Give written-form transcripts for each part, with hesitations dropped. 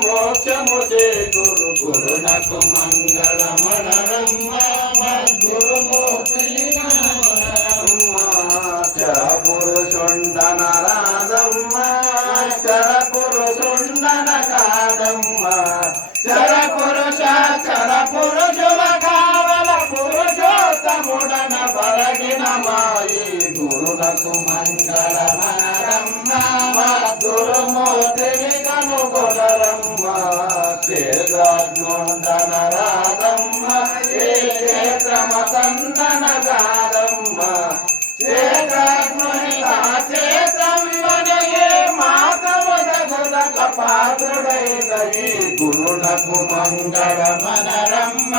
మోక్షము చేకూరు గురునకు మంగళమనరమ్మ మద్గురుమూర్తి చరపురుషుండన రాధమ్మ చరపురుషుండన కాదమ్మ చరపురుషుల కావల పురుషోత్తముడన పరగిన మాయి గురునకు మంగళమనరమ్మ మద్గురుమూర్తిని కనుగొనరమ్మ క్షేత్రజ్ఞుండన రాధమ్మ ఏ క్షేత్రమతందన కాదమ్మ గురునకు మంగళమనరమ్మ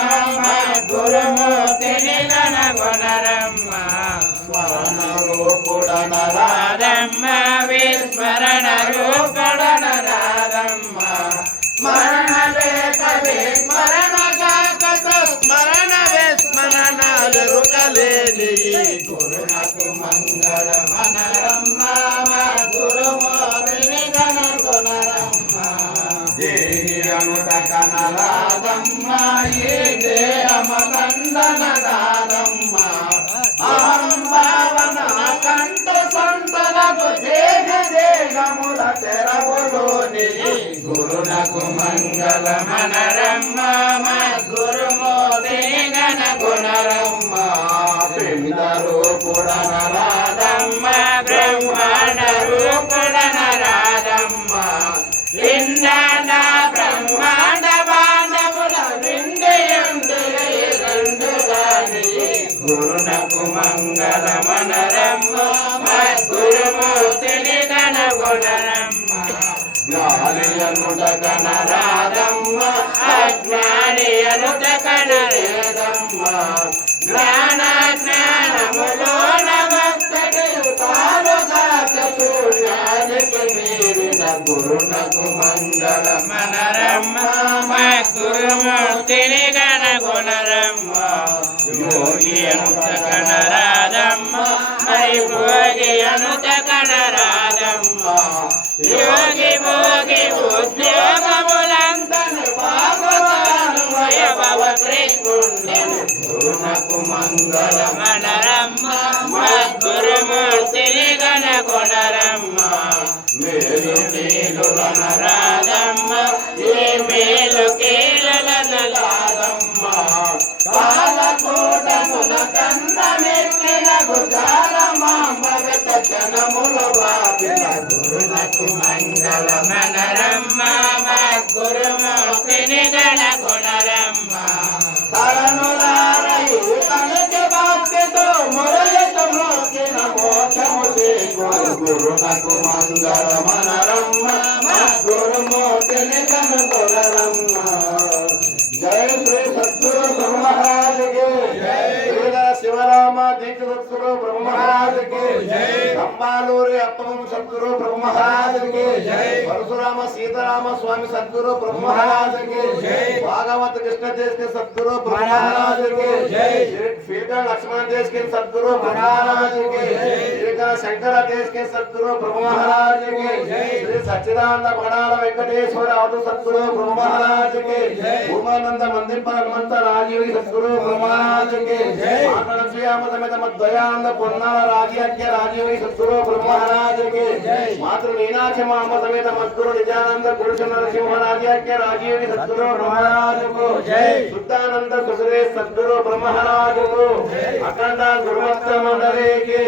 గురుమూర్తిని గణగొనరమ్మ స్మరణ రూపుడన రాధమ్మ విస్మరణ రూపుడన రాధమ్మ స్మరణ లేక విస్మరణ కాకత స్మరణ విస్మరణాలు రుకలేని గురునకు మంగళమనరమ్మ గురుమూర్తిని గణగొనరమ్మ కనరాదమ్మ ఏ దేహమదండన రాదమ్మ అహం భావన కంఠ సంతనకు దేహముల తెరవులోని గురునకు మంగళమనరమ్మ గురుమూర్తిని గణగొనరమ్మ పిండ రూపుడన రాదమ్మ బ్రహ్మాండ రూపుడన రాదమ్మ పిండాండ బ్రహ్మాండ బాండముల గురునకు మంగళమనరమ్మ గురుమూర్తిని గణగొనరమ్మ జ్ఞానియనుట కనరాదమ్మ అజ్ఞానియనుట కనరేదమ్మ జ్ఞాన జ్ఞానములోన భక్తుడు తాను శూన్యానికి మీరిన గురునకు మంగళమనరమ్మ గురుమూర్తిని గణగొనరమ్మ యోగి అనుత కనరాదమ్మ మరి భోగి అనుత కనరాదమ్మ యోగి భోగి ఉద్యోగములంతను భాగవతాను వైభవ కృష్ణుని గురునకు మంగళమనరమ్మ గురుమూర్తిని గణగొనరమ్మ మేలు కీలులన రాదమ్మ ఏ మేలు కీలన రాదమ్మ కాలకూటముల కన్నమెక్కిన భుజాలమాంబగత జనముల వాపిన గురునకు మంగళమనరమ్మ గురుమూర్తిని గణగొనరమ్మ తలనులారయు తనకి భక్తితో మురళిత మోకిన మోక్షము చేకూరు గురునకు మంగళమనరమ్మ గురుమూర్తిని కనుగొనరమ్మ జయ శ్రీ సద్గురు బ్రహ్మరాజ్ కి శ్రీల శివరామ దీక్ష సద్గురు బ్రహ్మరాజ్ కి కంబాలూరి అప్పం సద్గురు బ్రహ్మరాజ్ కి పరశురామ సీతారామ స్వామి సద్గురు బ్రహ్మరాజ్ కి భాగవత కృష్ణ దేశ్ के सद्गुरु ब्रह्मराज के श्रीधर लक्ष्मण देश के सद्गुरु ब्रह्मराज के श्रीधर शंकर देश के सद्गुरु ब्रह्मराज के श्री सच्चिदानंद भगवान वेंकटेश्वर अवधूत सद्गुरु ब्रह्मराज के उमानंद मंदिर पर हनुमंत राजीव सद्गुरु ब्रह्मराज के मातन श्याम समेत मद्दयानंद पुन्नाल राजीज्ञ राजीव सद्गुरु ब्रह्मराज के मातृ मीनाक्षी माम समेत मद्गुरु निजानंद पुरुष नरसिंह राजीज्ञ राजीव सद्गुरु ब्रह्मराज को शुद्धानंद सुखदेव सद्गुरु ब्रह्मराज को अखंड गुरुभक्त मंडली के